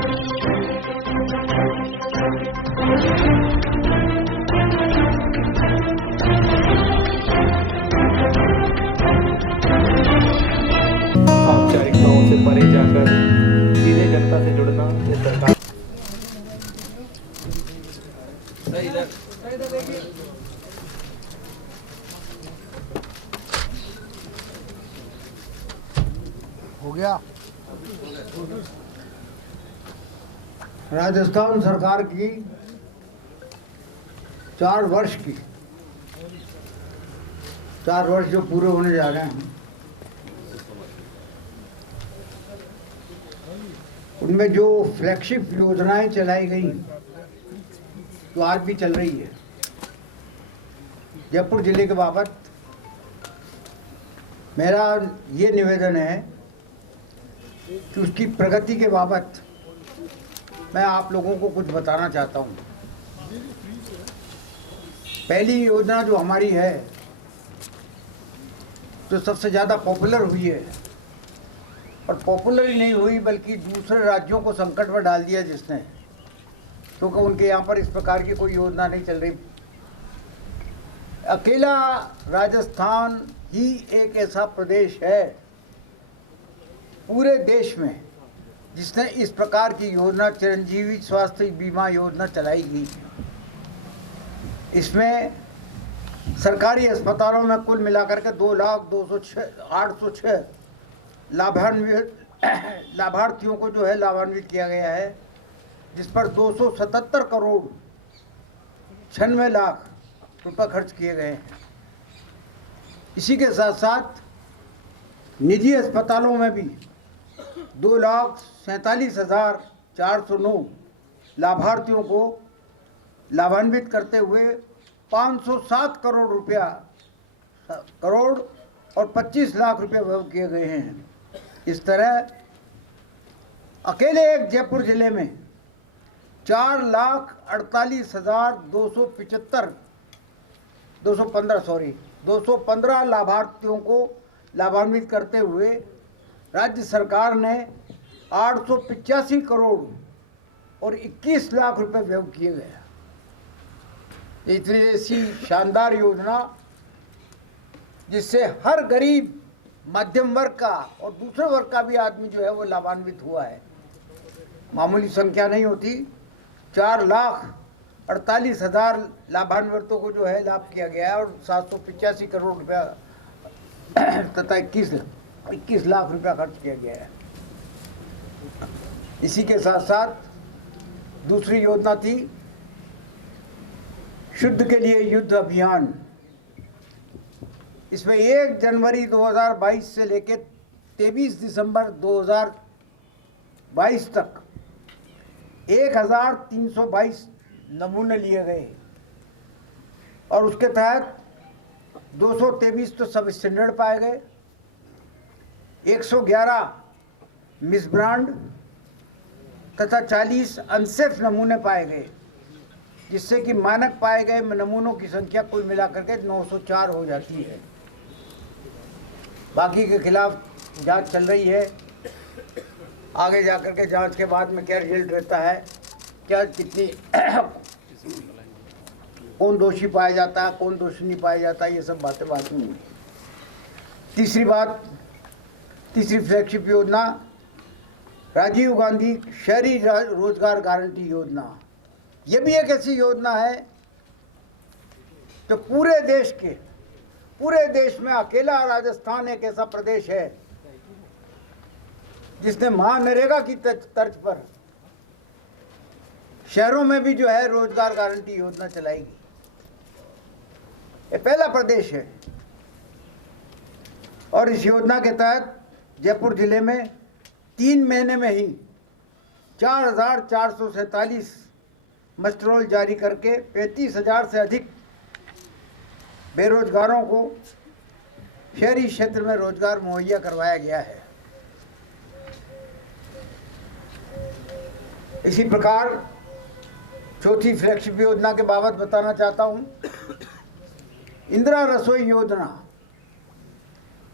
औपचारिकताओं से परे जाकर सीधे जनता से जुड़ना ये सरकार हो गया। राजस्थान सरकार की 4 वर्ष जो पूरे होने जा रहे हैं, उनमें जो फ्लैगशिप योजनाएं चलाई गई, जो आज भी चल रही है, जयपुर जिले के बाबत मेरा ये निवेदन है कि उसकी प्रगति के बाबत मैं आप लोगों को कुछ बताना चाहता हूँ। पहली योजना जो हमारी है, जो सबसे ज़्यादा पॉपुलर हुई है, और पॉपुलर ही नहीं हुई बल्कि दूसरे राज्यों को संकट में डाल दिया जिसने, क्योंकि उनके यहाँ पर इस प्रकार की कोई योजना नहीं चल रही। अकेला राजस्थान ही एक ऐसा प्रदेश है पूरे देश में जिसने इस प्रकार की योजना, चिरंजीवी स्वास्थ्य बीमा योजना चलाई गई। इसमें सरकारी अस्पतालों में कुल मिलाकर के 2,02,806 लाभार्थियों को जो है लाभान्वित किया गया है, जिस पर 277 करोड़ 96 लाख रुपये खर्च किए गए हैं। इसी के साथ साथ निजी अस्पतालों में भी 2,47,409 लाभार्थियों को लाभान्वित करते हुए 507 करोड़ और 25 लाख रुपए व्यय किए गए हैं। इस तरह अकेले एक जयपुर जिले में 4,48,215 लाभार्थियों को लाभान्वित करते हुए राज्य सरकार ने 885 करोड़ और 21 लाख रुपए व्यय किए गए। इतनी ऐसी शानदार योजना जिससे हर गरीब, मध्यम वर्ग का और दूसरे वर्ग का भी आदमी जो है वो लाभान्वित हुआ है। मामूली संख्या नहीं होती। 4,48,000 लाभान्वितों को जो है लाभ किया गया है और 785 करोड़ रुपया तथा 21 लाख रुपया खर्च किया गया है। इसी के साथ साथ दूसरी योजना थी शुद्ध के लिए युद्ध अभियान। इसमें 1 जनवरी 2022 से लेकर 23 दिसंबर 2022 तक 1,322 नमूने लिए गए और उसके तहत 223 तो सब स्टैंडर्ड पाए गए, 111 मिसब्रांड तथा 40 अनसेफ नमूने पाए गए, जिससे कि मानक पाए गए नमूनों की संख्या कुल मिलाकर के 904 हो जाती है। बाकी के खिलाफ जांच चल रही है। आगे जाकर के जांच के बाद में क्या रिजल्ट रहता है, क्या कितनी कौन दोषी पाया जाता है, कौन दोषी नहीं पाया जाता, ये सब बातें बात नहीं है। तीसरी फ्लैगशिप योजना राजीव गांधी शहरी रोजगार गारंटी योजना। ये भी एक ऐसी योजना है जो पूरे देश में अकेला राजस्थान एक ऐसा प्रदेश है जिसने महानरेगा की तर्ज पर शहरों में भी जो है रोजगार गारंटी योजना चलाएगी। ये पहला प्रदेश है और इस योजना के तहत जयपुर जिले में 3 महीने में ही 4,447 मस्टरोल जारी करके 35,000 से अधिक बेरोजगारों को शहरी क्षेत्र में रोजगार मुहैया करवाया गया है। इसी प्रकार चौथी फ्लैगशिप योजना के बाबत बताना चाहता हूं, इंदिरा रसोई योजना।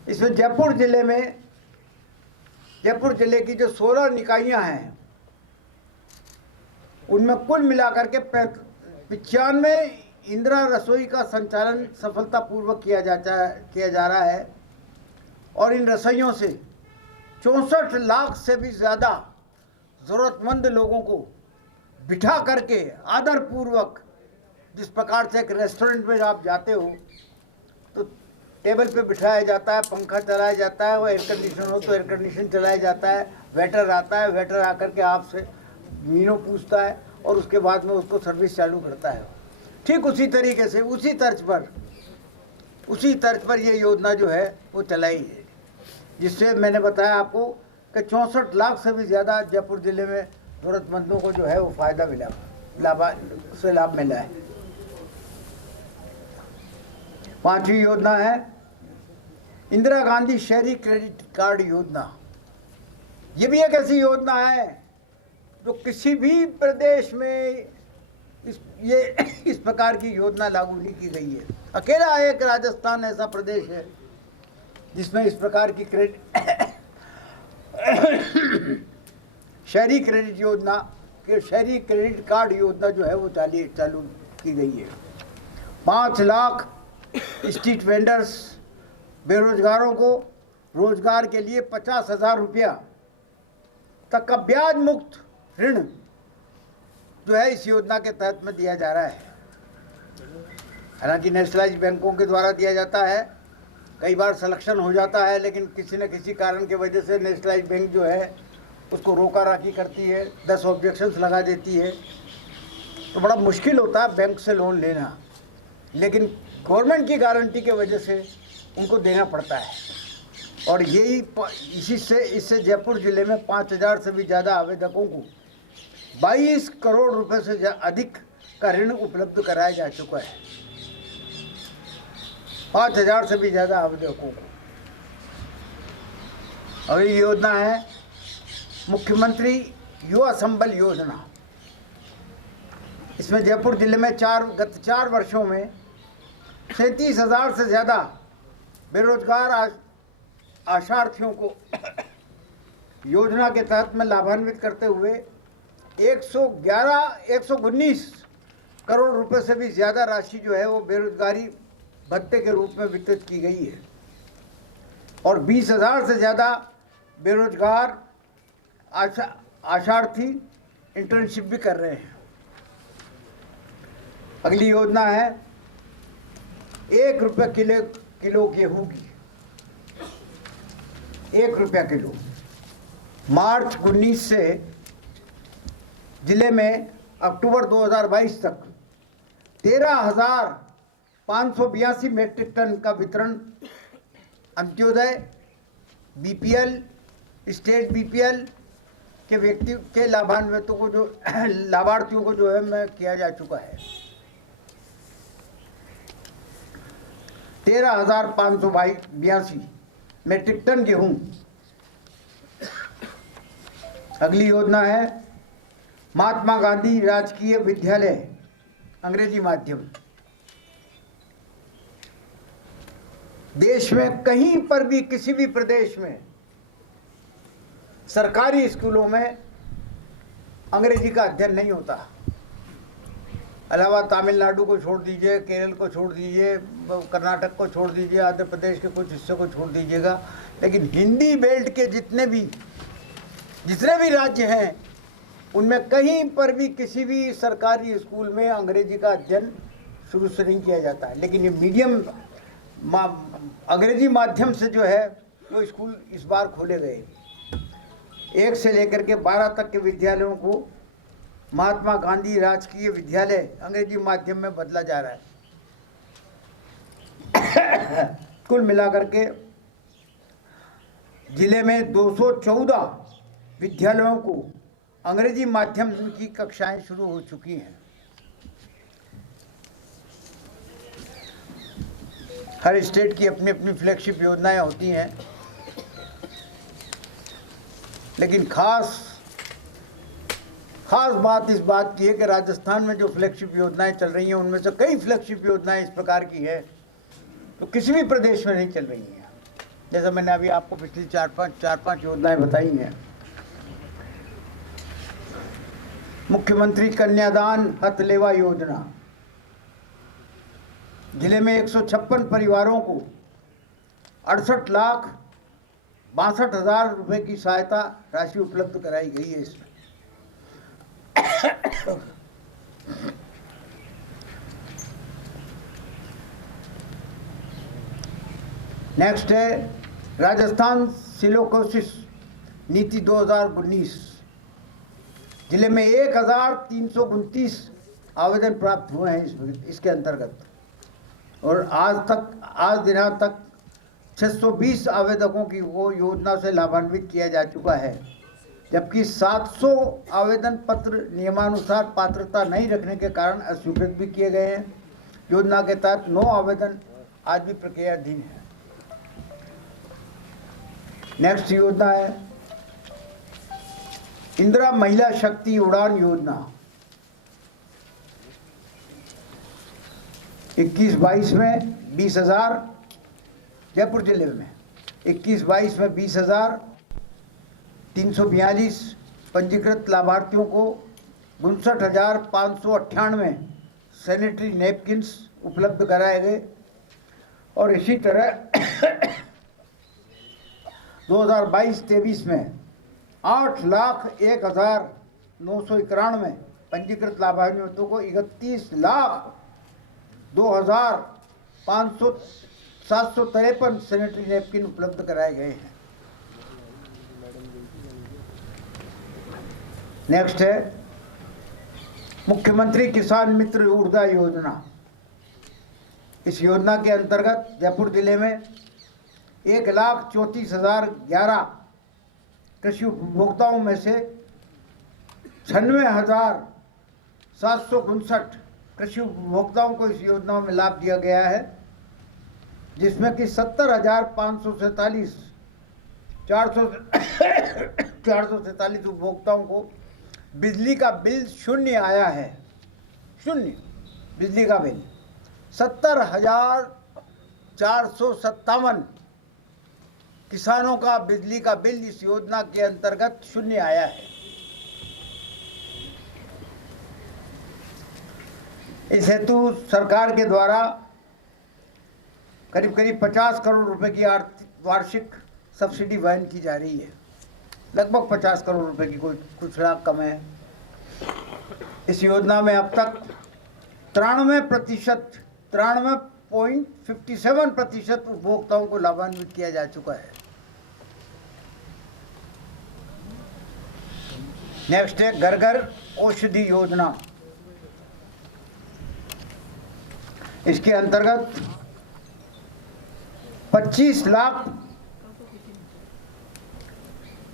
इसमें जयपुर जिले की जो 16 निकाइयां हैं उनमें कुल मिलाकर के 95 इंदिरा रसोई का संचालन सफलतापूर्वक किया जा रहा है और इन रसोइयों से 64 लाख से भी ज़्यादा ज़रूरतमंद लोगों को बिठा करके आदरपूर्वक, जिस प्रकार से एक रेस्टोरेंट में आप जाते हो तो टेबल पे बिठाया जाता है, पंखा चलाया जाता है, वो एयर कंडीशन हो तो एयर कंडीशन चलाया जाता है, वेटर आता है, वेटर आकर के आपसे मीनू पूछता है और उसके बाद में उसको सर्विस चालू करता है। ठीक उसी तरीके से उसी तर्ज पर ये योजना जो है वो चलाई है, जिससे मैंने बताया आपको कि 64 लाख से भी ज़्यादा जयपुर ज़िले में ज़रूरतमंदों को जो है वो फ़ायदा मिला, लाभ मिला है। 5वीं योजना है इंदिरा गांधी शहरी क्रेडिट कार्ड योजना। ये भी एक ऐसी योजना है जो किसी भी प्रदेश में इस प्रकार की योजना लागू नहीं की गई है। अकेला एक राजस्थान ऐसा प्रदेश है जिसमें इस प्रकार की शहरी क्रेडिट कार्ड योजना जो है वो चालू की गई है। 5 लाख स्ट्रीट वेंडर्स बेरोजगारों को रोजगार के लिए 50,000 रुपया तक का ब्याज मुक्त ऋण जो है इस योजना के तहत में दिया जा रहा है। हालांकि नेशनलाइज्ड बैंकों के द्वारा दिया जाता है, कई बार सिलेक्शन हो जाता है, लेकिन किसी न किसी कारण की वजह से नेशनलाइज्ड बैंक जो है उसको रोका राखी करती है, 10 ऑब्जेक्शंस लगा देती है, तो बड़ा मुश्किल होता है बैंक से लोन लेना। लेकिन गवर्नमेंट की गारंटी के वजह से उनको देना पड़ता है और इससे जयपुर ज़िले में 5,000 से भी ज़्यादा आवेदकों को 22 करोड़ रुपए से अधिक का ऋण उपलब्ध कराया जा चुका है। 5,000 से भी ज़्यादा आवेदकों को। अगली योजना है मुख्यमंत्री युवा संबल योजना। इसमें जयपुर जिले में गत 4 वर्षों में 37,000 से ज़्यादा बेरोजगार आशार्थियों को योजना के तहत में लाभान्वित करते हुए 119 करोड़ रुपए से भी ज़्यादा राशि जो है वो बेरोजगारी भत्ते के रूप में वितरित की गई है और 20,000 से ज़्यादा बेरोजगार आशार्थी इंटर्नशिप भी कर रहे हैं। अगली योजना है 1 रुपये किलो गेहूं की, 1 रुपया किलो। मार्च 19 से जिले में अक्टूबर 2022 तक 13,582 मीट्रिक टन का वितरण अंत्योदय, बीपीएल, स्टेट बीपीएल के व्यक्ति के लाभान्वितों को लाभार्थियों को जो है मैं किया जा चुका है। 13,582 मीट्रिक टन गेहूं। अगली योजना है महात्मा गांधी राजकीय विद्यालय अंग्रेजी माध्यम। देश में कहीं पर भी किसी भी प्रदेश में सरकारी स्कूलों में अंग्रेजी का अध्ययन नहीं होता। अलावा तमिलनाडु को छोड़ दीजिए, केरल को छोड़ दीजिए, कर्नाटक को छोड़ दीजिए, आंध्र प्रदेश के कुछ हिस्सों को छोड़ दीजिएगा, लेकिन हिंदी बेल्ट के जितने भी राज्य हैं उनमें कहीं पर भी किसी भी सरकारी स्कूल में अंग्रेजी का अध्ययन शुरू से नहीं किया जाता है। लेकिन ये मीडियम अंग्रेजी माध्यम से जो है वो स्कूल इस बार खोले गए। 1 से लेकर के 12 तक के विद्यालयों को महात्मा गांधी राजकीय विद्यालय अंग्रेजी माध्यम में बदला जा रहा है। कुल मिलाकर के जिले में 214 विद्यालयों को अंग्रेजी माध्यम की कक्षाएं शुरू हो चुकी हैं। हर स्टेट की अपनी अपनी फ्लैगशिप योजनाएं होती हैं, लेकिन खास बात इस बात की है कि राजस्थान में जो फ्लैगशिप योजनाएं चल रही हैं उनमें से कई फ्लैगशिप योजनाएं इस प्रकार की है तो किसी भी प्रदेश में नहीं चल रही हैं। जैसा मैंने अभी आपको पिछली 4-5 योजनाएं बताई हैं। मुख्यमंत्री कन्यादान हथलेवा योजना, जिले में 156 परिवारों को 68,62,हजार रुपए की सहायता राशि उपलब्ध कराई गई है। इसमें नेक्स्ट है राजस्थान सिलिकोसिस नीति 2019। जिले में 1,329 आवेदन प्राप्त हुए हैं इसके अंतर्गत, और आज दिनांक तक 620 आवेदकों की वो योजना से लाभान्वित किया जा चुका है, जबकि 700 आवेदन पत्र नियमानुसार पात्रता नहीं रखने के कारण अस्वीकृत भी किए गए हैं। योजना के तहत 9 आवेदन आज भी प्रक्रियाधीन है। नेक्स्ट योजना है इंदिरा महिला शक्ति उड़ान योजना। 21-22 में 20,000, जयपुर जिले में 21-22 में 20,342 पंजीकृत लाभार्थियों को 59,598 सैनिटरी नैपकिन्स उपलब्ध कराए गए, और इसी तरह 2022-23 में 8,01,991 पंजीकृत लाभार्थियों को 31,02,753 सैनिटरी नैपकिन उपलब्ध कराए गए हैं। नेक्स्ट है मुख्यमंत्री किसान मित्र ऊर्जा योजना। इस योजना के अंतर्गत जयपुर जिले में 1,34,011 कृषि उपभोक्ताओं में से 96,759 कृषि उपभोक्ताओं को इस योजना में लाभ दिया गया है, जिसमें कि 70,547 447 उपभोक्ताओं को बिजली का बिल शून्य आया है। शून्य बिजली का बिल 70,457 किसानों का बिजली का बिल इस योजना के अंतर्गत शून्य आया है। इस हेतु सरकार के द्वारा करीब 50 करोड़ रुपए की वार्षिक सब्सिडी वहन की जा रही है। लगभग 50 करोड़ रुपए की, कोई कुछ लाख कम है। इस योजना में अब तक 93.57% उपभोक्ताओं को लाभान्वित किया जा चुका है। नेक्स्ट है घर घर औषधि योजना। इसके अंतर्गत 25 लाख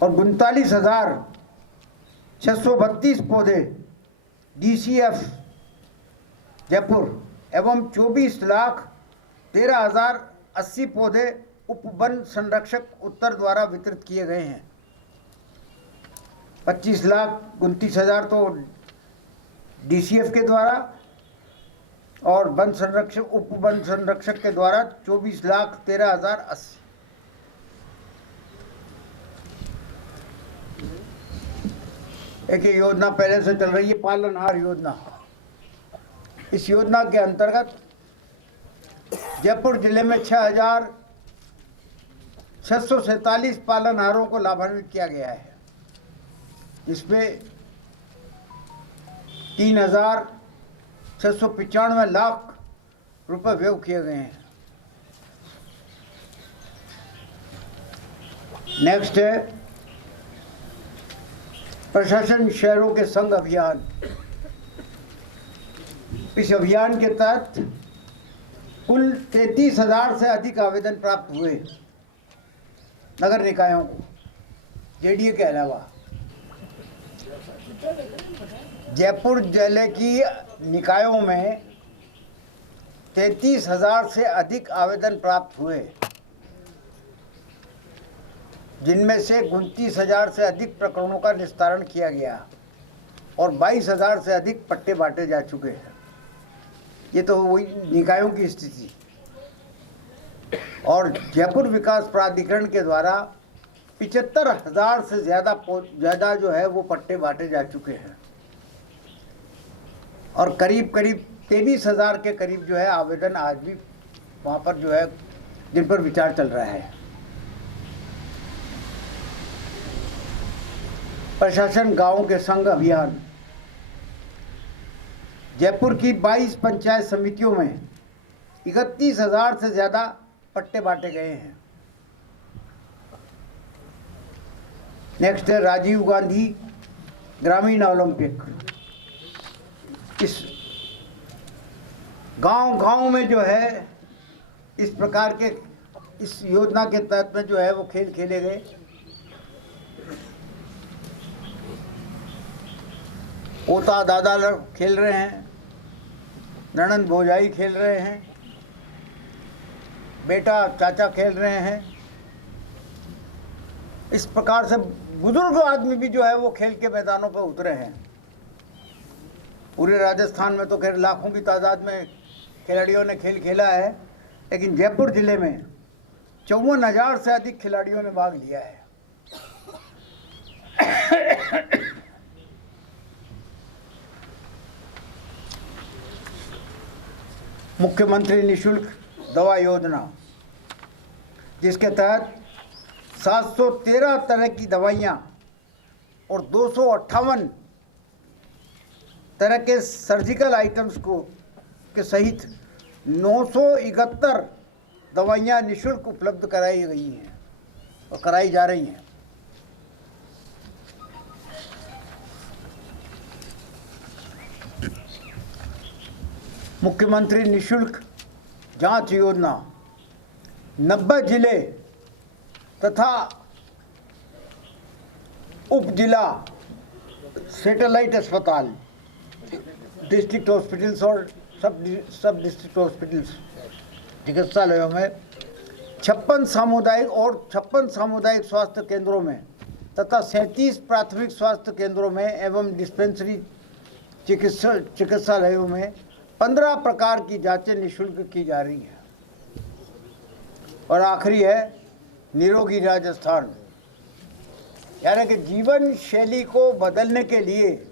और 39,632 पौधे DCF जयपुर एवं 24,13,080 पौधे उप वन संरक्षक उत्तर द्वारा वितरित किए गए हैं। 25,29,000 तो DCF के द्वारा और वन संरक्षक उप वन संरक्षक के द्वारा 24,13,080। एक ये योजना पहले से चल रही है, पालनहार योजना। इस योजना के अंतर्गत जयपुर जिले में 6,647 पालनहारों को लाभान्वित किया गया है, जिसमें 3,695 लाख रुपए व्यय किए गए हैं। नेक्स्ट है प्रशासन शहरों के संग अभियान। इस अभियान के तहत कुल 33,000 से अधिक आवेदन प्राप्त हुए नगर निकायों को, JDA के अलावा। जयपुर जिले की निकायों में 33,000 से अधिक आवेदन प्राप्त हुए, जिनमें से 29,000 से अधिक प्रकरणों का निस्तारण किया गया और 22,000 से अधिक पट्टे बांटे जा चुके हैं। ये तो वही निकायों की स्थिति। और जयपुर विकास प्राधिकरण के द्वारा 75,000 से ज़्यादा जो है वो पट्टे बांटे जा चुके हैं। और करीब करीब 23,000 के करीब जो है आवेदन आज भी वहाँ पर जो है जिन पर विचार चल रहा है। प्रशासन गांव के संग अभियान, जयपुर की 22 पंचायत समितियों में 31,000 से ज़्यादा पट्टे बांटे गए हैं। नेक्स्ट है राजीव गांधी ग्रामीण ओलंपिक। इस गांव में जो है इस प्रकार के इस योजना के तहत में जो है वो खेल खेले गए। पोता दादा लोग खेल रहे हैं, ननंद भौजाई खेल रहे हैं, बेटा चाचा खेल रहे हैं। इस प्रकार से बुजुर्ग आदमी भी जो है वो खेल के मैदानों पर उतरे हैं। पूरे राजस्थान में तो खैर लाखों की तादाद में खिलाड़ियों ने खेल खेला है, लेकिन जयपुर जिले में 54,000 से अधिक खिलाड़ियों ने भाग लिया है। मुख्यमंत्री निशुल्क दवा योजना, जिसके तहत 713 तरह की दवाइयाँ और 258 तरह के सर्जिकल आइटम्स को के सहित 971 दवाइयाँ निःशुल्क उपलब्ध कराई गई हैं और कराई जा रही हैं। मुख्यमंत्री निःशुल्क जांच योजना, 90 जिले तथा उप जिला सैटेलाइट अस्पताल, डिस्ट्रिक्ट हॉस्पिटल्स और सब डिस्ट्रिक्ट हॉस्पिटल्स चिकित्सालयों में 56 सामुदायिक स्वास्थ्य केंद्रों में तथा 37 प्राथमिक स्वास्थ्य केंद्रों में एवं डिस्पेंसरी चिकित्सालयों में 15 प्रकार की जांचें निःशुल्क की जा रही हैं। और आखिरी है निरोगी राजस्थान, यानी कि जीवन शैली को बदलने के लिए,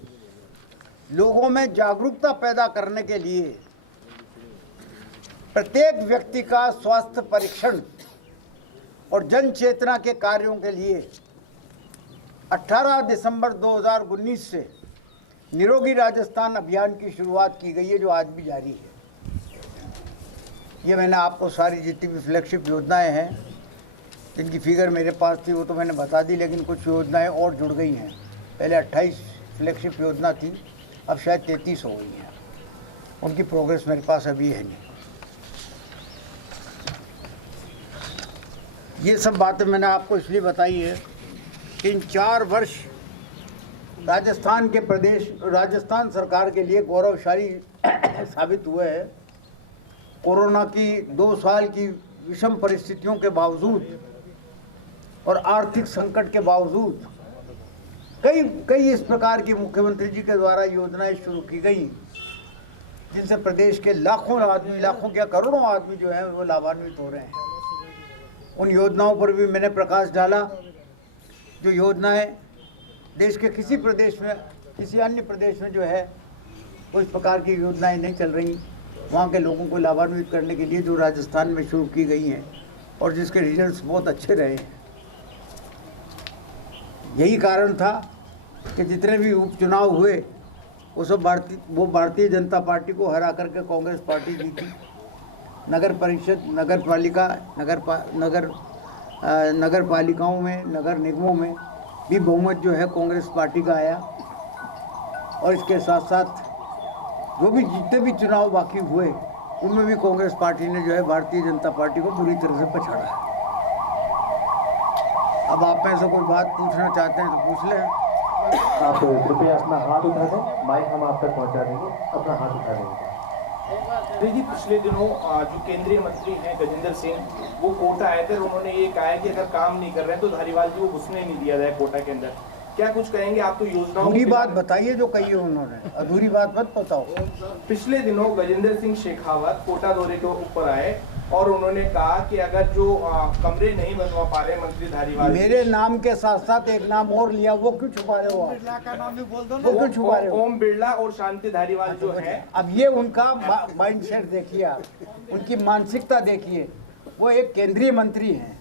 लोगों में जागरूकता पैदा करने के लिए प्रत्येक व्यक्ति का स्वास्थ्य परीक्षण और जन चेतना के कार्यों के लिए 18 दिसंबर 2019 से निरोगी राजस्थान अभियान की शुरुआत की गई है, जो आज भी जारी है। ये मैंने आपको सारी जितनी भी फ्लैगशिप योजनाएं हैं, जिनकी फिगर मेरे पास थी वो तो मैंने बता दी, लेकिन कुछ योजनाएं और जुड़ गई हैं। पहले 28 फ्लैगशिप योजना थी, अब शायद 33 हो गई हैं। उनकी प्रोग्रेस मेरे पास अभी है नहीं। ये सब बातें मैंने आपको इसलिए बताई है कि इन 4 वर्ष राजस्थान सरकार के लिए गौरवशाली साबित हुए हैं। कोरोना की 2 साल की विषम परिस्थितियों के बावजूद और आर्थिक संकट के बावजूद कई इस प्रकार की मुख्यमंत्री जी के द्वारा योजनाएं शुरू की गई, जिनसे प्रदेश के लाखों क्या करोड़ों आदमी जो हैं वो लाभान्वित हो रहे हैं। उन योजनाओं पर भी मैंने प्रकाश डाला, जो योजनाएं देश के किसी अन्य प्रदेश में जो है वो इस प्रकार की योजनाएं नहीं चल रही, वहाँ के लोगों को लाभान्वित करने के लिए जो राजस्थान में शुरू की गई हैं और जिसके रिजल्ट्स बहुत अच्छे रहे हैं। यही कारण था कि जितने भी उपचुनाव हुए वो सब भारतीय जनता पार्टी को हरा करके कांग्रेस पार्टी जीती। नगर परिषद, नगर पालिकाओं में, नगर निगमों में भी बहुमत जो है कांग्रेस पार्टी का आया। और इसके साथ साथ जो भी जितने भी चुनाव बाकी हुए उनमें भी कांग्रेस पार्टी ने जो है भारतीय जनता पार्टी को बुरी तरह से पछाड़ा है। अब आप में से कोई बात पूछना चाहते हैं तो पूछ लें। आप कृपया अपना हाथ उठा दें, माइक हम आप तक पहुंचा देंगे, अपना हाथ उठा देंगे। जी, पिछले दिनों जो केंद्रीय मंत्री हैं गजेंद्र सिंह, वो कोटा आए थे और उन्होंने ये कहा है कि अगर काम नहीं कर रहे हैं तो धारीवाल जी को घुसने नहीं दिया जाए कोटा के अंदर। क्या कुछ कहेंगे आप? तो योजनाओं पूरी बात बताइए जो कही है उन्होंने, अधूरी बात मत बताओ। पिछले दिनों गजेंद्र सिंह शेखावत कोटा दौरे के ऊपर आए और उन्होंने कहा कि अगर जो कमरे नहीं बनवा पा रहे मंत्री धारीवाल, मेरे नाम के साथ साथ एक नाम और लिया, वो क्यों छुपा रहे हो आप? बिरला का नाम भी बोल दो ना। वो क्यों छुपा रहे हो? ओम बिरला और शांति धारीवाल जो है, अब ये उनका माइंडसेट देखिए आप, उनकी मानसिकता देखिए। वो एक केंद्रीय मंत्री हैं,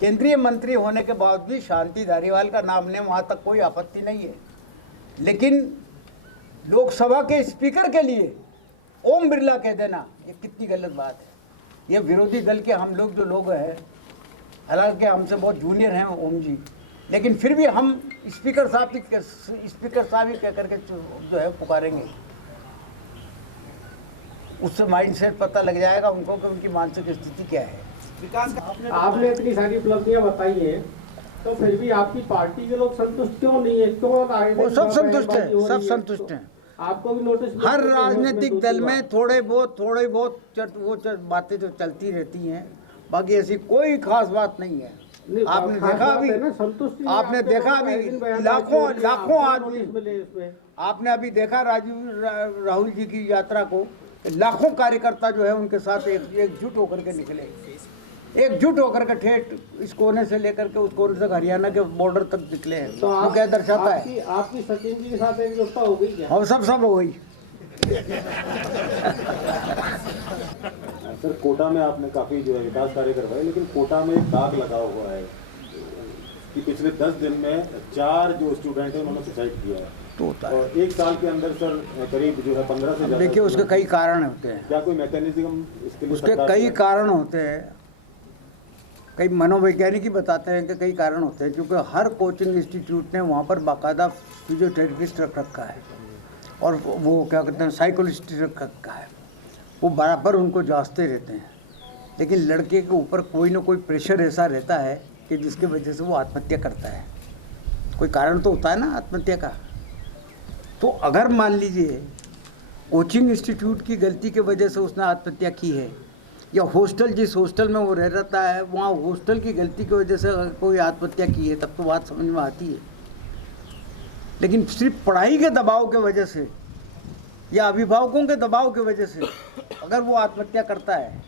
केंद्रीय मंत्री होने के बाद भी शांति धारीवाल का नाम लें, वहाँ तक कोई आपत्ति नहीं है। लेकिन लोकसभा के स्पीकर के लिए ओम बिरला कह देना, ये कितनी गलत बात है। ये विरोधी दल के हम लोग जो लोग हैं, हालांकि हमसे बहुत जूनियर हैं ओम जी, लेकिन फिर भी हम स्पीकर साहब ही कह करके जो है पुकारेंगे। उससे माइंड सेट पता लग जाएगा उनको कि उनकी मानसिक स्थिति क्या है। विकास आपने इतनी सारी उपलब्धियां बताई हैं, तो फिर भी आपकी पार्टी के लोग संतुष्ट क्यों नहीं है? क्यों वो सब संतुष्ट हैं, सब संतुष्ट हैं। आपको भी नोटिस हर राजनीतिक दल में थोड़े बहुत बातें जो चलती रहती हैं, बाकी ऐसी कोई खास बात नहीं है। आपने देखा अभी, आपने देखा अभी लाखों आदमी, आपने अभी देखा राहुल जी की यात्रा को, लाखों कार्यकर्ता जो है उनके साथ एकजुट होकर के निकले, एकजुट होकर के ठेठ इस कोने से लेकर के उस कोने तक हरियाणा के बॉर्डर तक निकले हैं। तो क्या दर्शाता है? आपकी सचिन जी के साथ एकजुटता हो गई क्या? और सब हो गई। सर, कोटा में आपने काफ़ी जो है विकास कार्य करवाए, लेकिन कोटा में एक दाग लगा हुआ है कि पिछले 10 दिन में 4 जो स्टूडेंट हैं उन्होंने सुसाइड किया है। तो होता है। और 1 साल के अंदर सर करीब जो है 15 से ज़्यादा। देखिए उसके कई कारण होते हैं, क्या कोई मैकेनिज्म इसके लिए? उसके कई कारण होते हैं, कई मनोवैज्ञानिक ही बताते हैं कि कई कारण होते हैं, क्योंकि हर कोचिंग इंस्टीट्यूट ने वहाँ पर बाकायदा फिजियोथेरेपिस्ट रख रखा है और वो क्या कहते हैं साइकोलॉजिस्ट रख रखा है। वो बराबर उनको जांचते रहते हैं, लेकिन लड़के के ऊपर कोई ना कोई प्रेशर ऐसा रहता है कि जिसके वजह से वो आत्महत्या करता है। कोई कारण तो होता है ना आत्महत्या का। तो अगर मान लीजिए कोचिंग इंस्टीट्यूट की गलती की वजह से उसने आत्महत्या की है, या हॉस्टल जिस हॉस्टल में वो रह रहता है वहाँ हॉस्टल की गलती की वजह से अगर कोई आत्महत्या की है, तब तो बात समझ में आती है। लेकिन सिर्फ पढ़ाई के दबाव की वजह से या अभिभावकों के दबाव की वजह से अगर वो आत्महत्या करता है,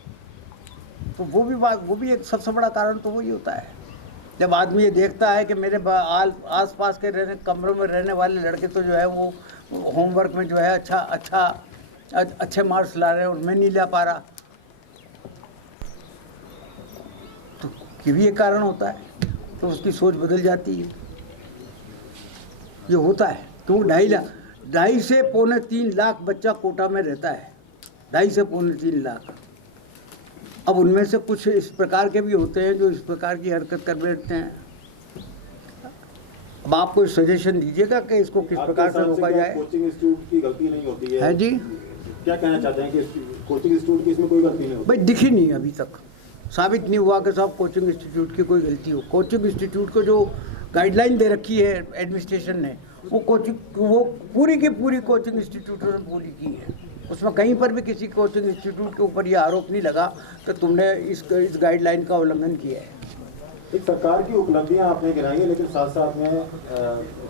तो वो भी एक सबसे बड़ा कारण तो वही होता है। जब आदमी ये देखता है कि मेरे आस पास के कमरों में रहने वाले लड़के तो जो है वो होमवर्क में जो है अच्छे मार्क्स ला रहे हैं और मैं नहीं ला पा रहा, तो ये भी एक कारण होता है। तो उसकी सोच बदल जाती है, ये होता है। तो 2.5 से 2.25 लाख बच्चा कोटा में रहता है, 2.5 से 3.25 लाख। अब उनमें से कुछ इस प्रकार के भी होते हैं जो इस प्रकार की हरकत कर बैठते हैं। अब आप कोई सजेशन दीजिएगा कि इसको किस प्रकार से रोका जाए। कोचिंग इंस्टीट्यूट की गलती नहीं होती है जी? क्या कहना चाहते हैं कि कोचिंग इंस्टीट्यूट की इसमें कोई गलती नहीं होती? भाई दिखी नहीं, अभी तक साबित नहीं हुआ कि साहब कोचिंग इंस्टीट्यूट की कोई गलती हो। कोचिंग इंस्टीट्यूट को जो गाइडलाइन दे रखी है एडमिनिस्ट्रेशन ने, वो पूरी की पूरी कोचिंग इंस्टीट्यूटों ने पूरी की है। उसमें कहीं पर भी किसी कोचिंग इंस्टीट्यूट के ऊपर ये आरोप नहीं लगा कि तुमने इस गाइडलाइन का उल्लंघन किया है। एक सरकार की उपलब्धियां आपने गिनाई है, लेकिन साथ साथ में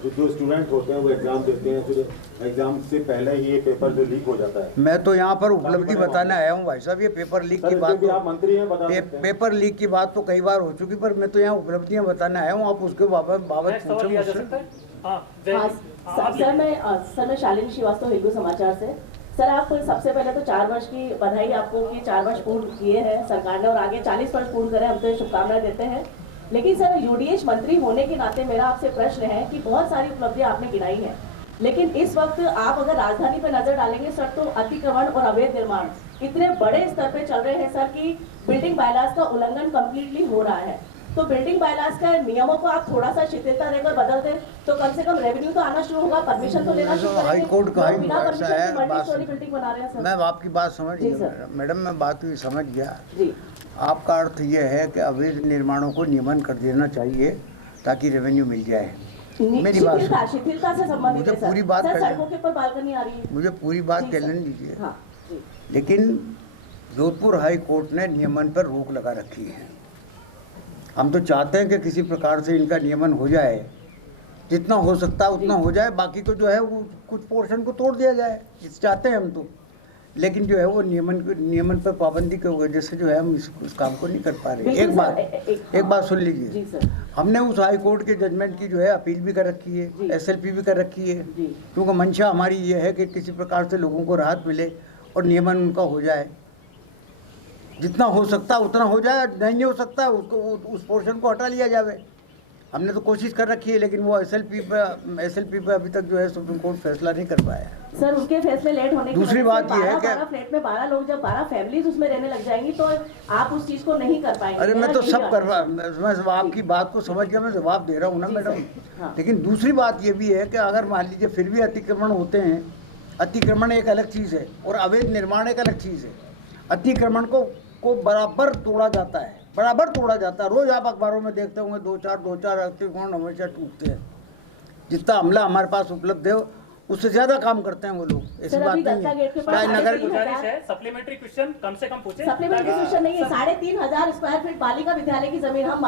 जो स्टूडेंट होते हैं वो एग्जाम देते हैं, फिर एग्जाम से पहले ही ये पेपर जो लीक हो जाता है। मैं तो यहाँ पर उपलब्धि बताने आया हूँ भाई साहब। ये पेपर लीक की बात तो आप मंत्री हैं, बता सकते हैं। पेपर लीक की बात तो कई बार हो चुकी, पर मैं तो यहाँ उपलब्धियाँ बताने आया हूँ। आप उसके बाबत पूछो मुझसे। सर मैं शालिनी श्रीवास्तव, हिंदू समाचार से। सर आप सबसे पहले तो 4 वर्ष की बधाई आपको कि 4 वर्ष पूर्ण किए हैं सरकार ने, और आगे 40 वर्ष पूर्ण करें, हम तो शुभकामनाएं देते हैं। लेकिन सर यूडीएच मंत्री होने के नाते मेरा आपसे प्रश्न है कि बहुत सारी उपलब्धियां आपने गिनाई हैं, लेकिन इस वक्त आप अगर राजधानी पर नजर डालेंगे सर, तो अतिक्रमण और अवैध निर्माण इतने बड़े स्तर पे चल रहे हैं सर कि बिल्डिंग बायलाज का उल्लंघन कम्प्लीटली हो रहा है। तो बिल्डिंग बायलाज का नियमों को आप थोड़ा सा शिथिलता देकर बदल दें तो कम से कम रेवेन्यू तो आना शुरू होगा, परमिशन तो लेना शुरू करेंगे। हाईकोर्ट का बिना परमिशन के मल्टी-स्टोरी बिल्डिंग बना रहे हैं सर। मैं आपकी बात समझ गया मैडम, मैं बात भी समझ गया। जी, आपका अर्थ ये है कि अवैध निर्माणों को नियमन कर देना चाहिए ताकि रेवेन्यू मिल जाए। मेरी बात शिथिलता से संबंधित मुझे पूरी बात सर, सड़कों के ऊपर बालकनी आ रही है, मुझे पूरी बात कर लेने दीजिए। हाँ, जी। लेकिन जोधपुर हाई कोर्ट ने नियमन पर रोक लगा रखी है। हम तो चाहते हैं कि किसी प्रकार से इनका नियमन हो जाए, जितना हो सकता है उतना हो जाए, बाकी को जो है वो कुछ पोर्शन को तोड़ दिया जाए, इस चाहते हैं हम तो। लेकिन जो है वो नियमन पर पाबंदी की वजह से जो है हम उस काम को नहीं कर पा रहे। बिल्कुल एक बात सर, एक बात सुन जी लीजिए, सर। हमने उस हाई कोर्ट के जजमेंट की जो है अपील भी कर रखी है, जी। SLP भी कर रखी है, जी। क्योंकि मंशा हमारी ये है कि किसी प्रकार से लोगों को राहत मिले और नियमन उनका हो जाए, जितना हो सकता है उतना हो जाए, नहीं हो सकता है उसको उस पोर्शन को हटा लिया जाए। हमने तो कोशिश कर रखी है, लेकिन वो SLP पे अभी तक जो है सुप्रीम कोर्ट फैसला नहीं कर पाया है। सर उनके फैसले लेट होने की दूसरी वजह बात से ये है 12 कि- फ्लैट में 12 लोग, जब 12 फैमिलीज उसमें रहने लग जाएंगी तो आप उस चीज को नहीं कर पाएंगे। अरे मैं मेरा तो यही सब बात कर है। रहा, मैं आपकी बात को समझ गया, मैं जवाब दे रहा हूँ ना जी मैडम। सर, हाँ। लेकिन दूसरी बात ये भी है कि अगर मान लीजिए फिर भी अतिक्रमण होते हैं, अतिक्रमण एक अलग चीज़ है और अवैध निर्माण एक अलग चीज़ है। अतिक्रमण को बराबर तोड़ा जाता है, बराबर तोड़ा जाता है। रोज़ आप अखबारों में देखते होंगे दो चार अतिक्रमण हमेशा टूटते हैं। जितना हमला हमारे पास उपलब्ध है उससे ज़्यादा काम करते हैं वो लोग, ऐसी सर, बात अभी नहीं गत्ता गेट के है। पास चाहे नगर गुजारिश है, सप्लीमेंट्री क्वेश्चन कम से कम पूछे। सप्लीमेंट्री क्वेश्चन नहीं है। 3,500 स्क्वायर फीट बालिका विद्यालय की जमीन, हम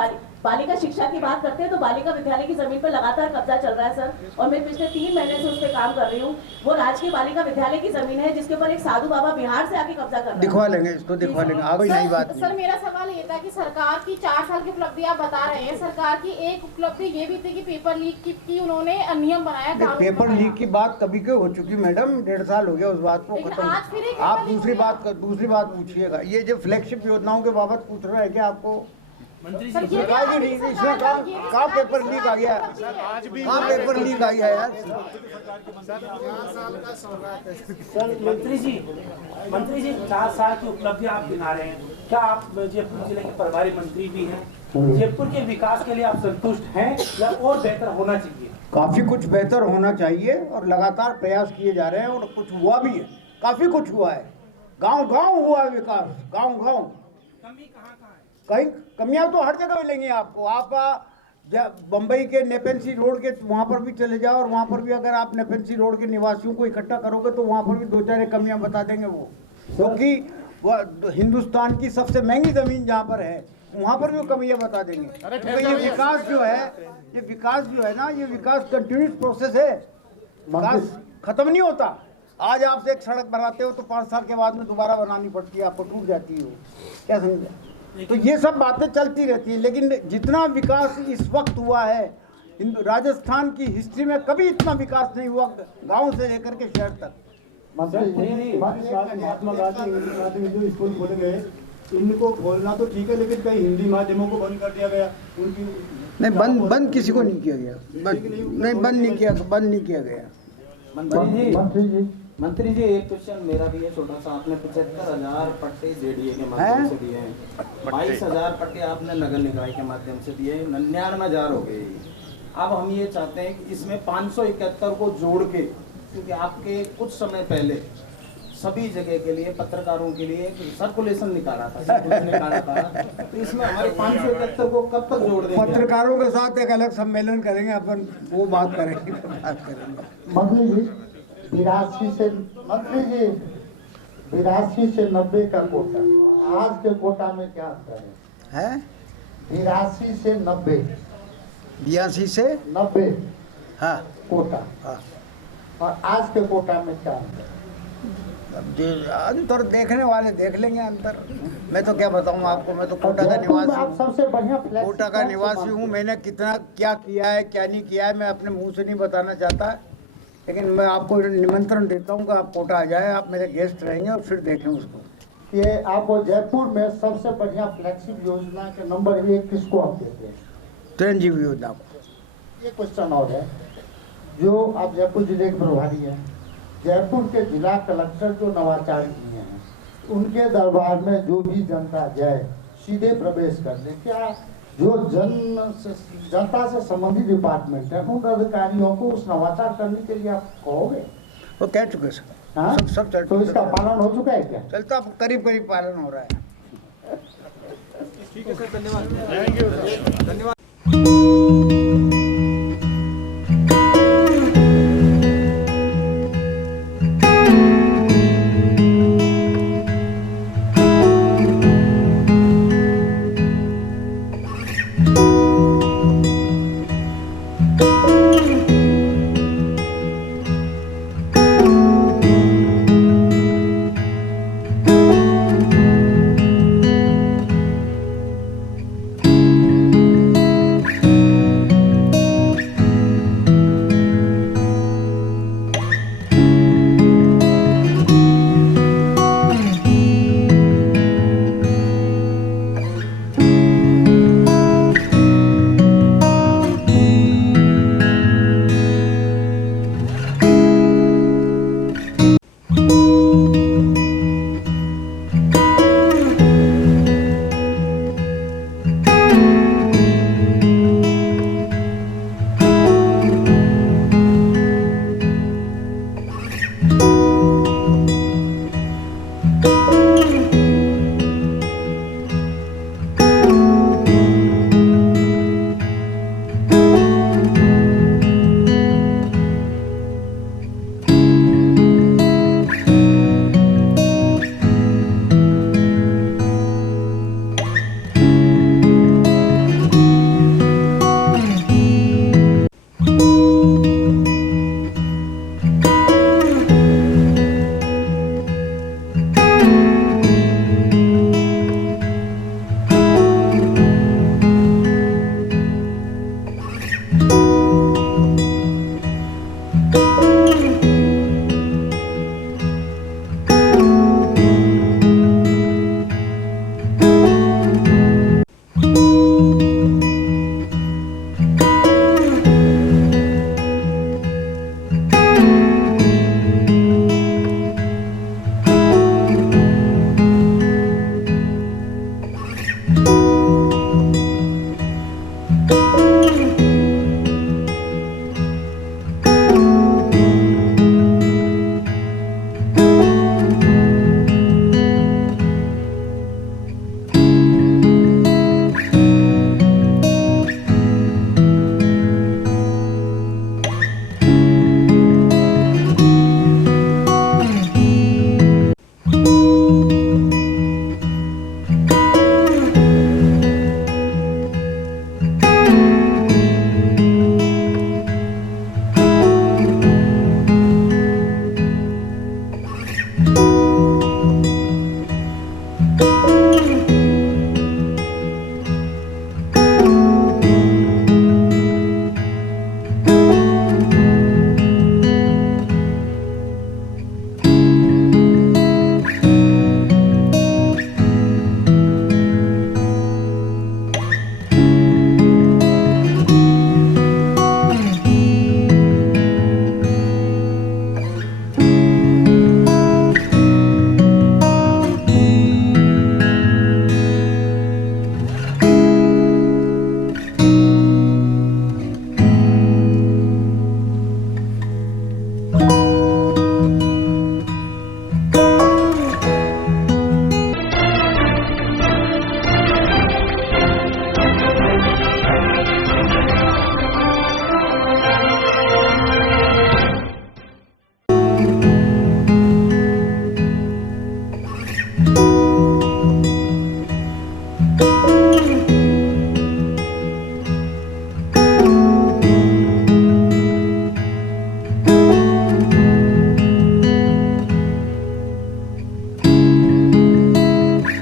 बालिका शिक्षा की बात करते हैं तो बालिका विद्यालय की जमीन पर लगातार कब्जा चल रहा है सर, और मैं पिछले 3 महीने से उस पर काम कर रही हूँ। वो राजकीय बालिका विद्यालय की जमीन है जिसके ऊपर एक साधु बाबा बिहार से आके कब्जा कर रहा है। दिखवा लेंगे, इसको दिखवा लेंगे, आप कोई नई बात सर नहीं। मेरा सवाल ये था कि सरकार की 4 साल की उपलब्धि आप बता रहे हैं, सरकार की एक उपलब्धि ये भी थी कि पेपर लीक की उन्होंने नियम बनाया, कानून पेपर बनाया। लीक की बात कभी क्यों हो चुकी मैडम, 1.5 साल हो गया उस बात को लेकिन खत्म। आज फिर एक आप पेपर लीक दूसरी बात पूछिएगा। ये जो फ्लैगशिप योजनाओं के बाबत पूछ रहे हैं क्या आपको? मंत्री सर, जी ये सरकार की भी नहीं, सरकार इसमें का- ये भी कहाँ सरकार पेपर की लीक आ गया? कहाँ पेपर लीक आ गया यार? सर मंत्री जी 4 साल की उपलब्धि आप गिना रहे हैं, क्या आप जयपुर जिले के प्रभारी मंत्री भी हैं? जयपुर के विकास के लिए आप संतुष्ट हैं या और बेहतर होना चाहिए? काफी कुछ बेहतर होना चाहिए और लगातार प्रयास किए जा रहे हैं और कुछ हुआ भी है, काफी कुछ हुआ है। गांव हुआ है विकास, गांव कमी कहाँ है? कहीं कमियां तो हर जगह मिलेंगी आपको। आप बम्बई के नेपेंसी रोड के वहाँ पर भी चले जाओ और वहाँ पर भी अगर आप नेपेंसी रोड के निवासियों को इकट्ठा करोगे तो वहाँ पर भी 2-4 कमियां बता देंगे वो, क्योंकि वह हिंदुस्तान की सबसे महंगी ज़मीन जहाँ पर है वहाँ पर भी वो कमियां बता देंगे। क्योंकि ये विकास जो है ना, ये विकास कंटिन्यूस प्रोसेस है, विकास खत्म नहीं होता। आज आपसे एक सड़क बनाते हो तो 5 साल के बाद में दोबारा बनानी पड़ती है, आपको टूट जाती है, क्या समझे? तो ये सब बातें चलती रहती हैं। लेकिन जितना विकास इस वक्त हुआ है राजस्थान की हिस्ट्री में कभी इतना विकास नहीं हुआ, गांव से लेकर के शहर तक। महात्मा गांधी इंग्लिश माध्यम जो स्कूल खोले गए, इनको खोलना तो ठीक है, लेकिन कई हिंदी माध्यमों को बंद कर दिया गया। उनकी नहीं, बंद किसी को नहीं किया गया, बंद नहीं किया गया। मंत्री जी एक क्वेश्चन मेरा भी है छोटा सा। आपने 75,000 पट्टे जेडीए के माध्यम से दिए हैं, 22,000 पट्टे आपने नगर निकाय के माध्यम से दिए, 99,000 हो गए। अब हम ये चाहते हैं कि इसमें 571 को जोड़ के, क्योंकि आपके कुछ समय पहले सभी जगह के लिए पत्रकारों के लिए सर्कुलेशन निकाला था, तो इसमें हमारे 571 को कब तक जोड़ देंगे? पत्रकारों के साथ एक अलग सम्मेलन करेंगे अपन, वो बात करेंगे। मंत्री जी 82 से 90 का कोटा, आज के कोटा में क्या अंतर है? 82 से 90, 82 से 90 हाँ कोटा, हाँ। और आज के कोटा में क्या अंतर है? अब जो अंतर देखने वाले देख लेंगे अंतर। मैं तो क्या बताऊं आपको, मैं तो कोटा का जयपुर में निवासी आप हूँ, सबसे बढ़िया फ्लैक्स कोटा का निवासी हूँ। मैंने कितना क्या किया है क्या नहीं किया है मैं अपने मुंह से नहीं बताना चाहता, लेकिन मैं आपको निमंत्रण देता हूँ कि आप कोटा आ जाए, आप मेरे गेस्ट रहेंगे और फिर देखें उसको। ये आपको जयपुर में सबसे बढ़िया फ्लैगशिप योजना के नंबर 1 किसको आप देते हैं? चिरंजीवी योजना को। ये क्वेश्चन और है, जो आप जयपुर जिले के प्रभारी हैं, जयपुर के जिला कलेक्टर जो नवाचार किए हैं, उनके दरबार में जो भी जनता जाए सीधे प्रवेश कर ले, क्या जो जनता से संबंधित डिपार्टमेंट है उन अधिकारियों को उस नवाचार करने के लिए आप कहोगे? वो कह चुके सर, हाँ? सब चल तो इसका पालन हो चुका है क्या? चलता, करीब पालन हो रहा है। ठीक है सर, धन्यवाद।